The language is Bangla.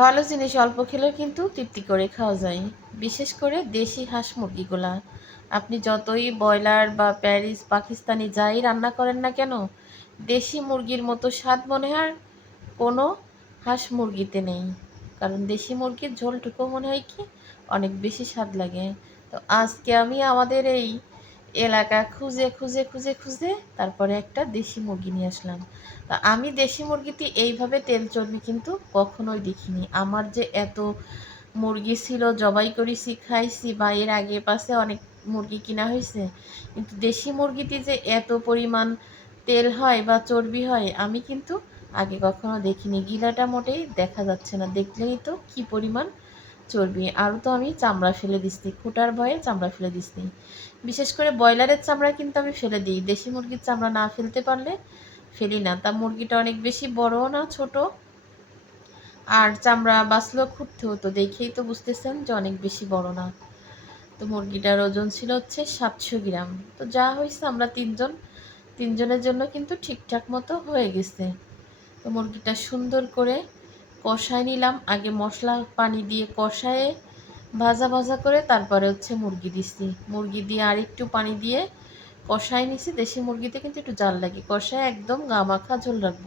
ভালো জিনিস অল্প খেলেও কিন্তু তৃপ্তি করে খাওয়া যায়। বিশেষ করে দেশি হাঁস মুরগিগুলা। আপনি যতই ব্রয়লার বা প্যারিস পাকিস্তানি যাই রান্না করেন না কেন, দেশি মুরগির মতো স্বাদ মনে হয় কোনো হাঁস মুরগিতে নেই। কারণ দেশি মুরগির ঝোলটুকু মনে হয় কি অনেক বেশি স্বাদ লাগে। তো আজকে আমি আমাদের এই এলাকা খুঁজে খুঁজে খুঁজে খুঁজে তারপরে একটা দেশি মুরগি নিয়ে আসলাম। তা আমি দেশি মুরগিতে এইভাবে তেল চর্বি কিন্তু কখনোই দেখিনি। আমার যে এত মুরগি ছিল, জবাই করেছি, খাইছি, বা এর আগে পাশে অনেক মুরগি কিনা হয়েছে, কিন্তু দেশি মুরগিতে যে এত পরিমাণ তেল হয় বা চর্বি হয় আমি কিন্তু আগে কখনো দেখিনি। গিলাটা মোটেই দেখা যাচ্ছে না, দেখলেই তো কি পরিমাণ চর্বি। আরও তো আমি চামড়া ফেলে দিচ্ছি, খুঁটার ভয়ে চামড়া ফেলে দিচ্ছি। বিশেষ করে ব্রয়লারের চামড়া কিন্তু আমি ফেলে দিই, দেশি মুরগির চামড়া না ফেলতে পারলে ফেলি না। তা মুরগিটা অনেক বেশি বড়ও না, ছোট, আর চামড়া বাঁচলেও খুঁটতে হতো, দেখেই তো বুঝতেছেন যে অনেক বেশি বড় না। তো মুরগিটার ওজন ছিল হচ্ছে 700 গ্রাম। তো যা হয়েছে আমরা তিনজনের জন্য কিন্তু ঠিকঠাক মতো হয়ে গেছে। তো মুরগিটা সুন্দর করে কষায় নিলাম, আগে মশলা পানি দিয়ে কষায়ে ভাজা ভাজা করে তারপরে হচ্ছে মুরগি দিচ্ছি। মুরগি দিয়ে আর একটু পানি দিয়ে কষায় নিছি। দেশি মুরগিতে কিন্তু একটু জাল লাগে, কষায় একদম গা মাখা ঝোল রাখবো।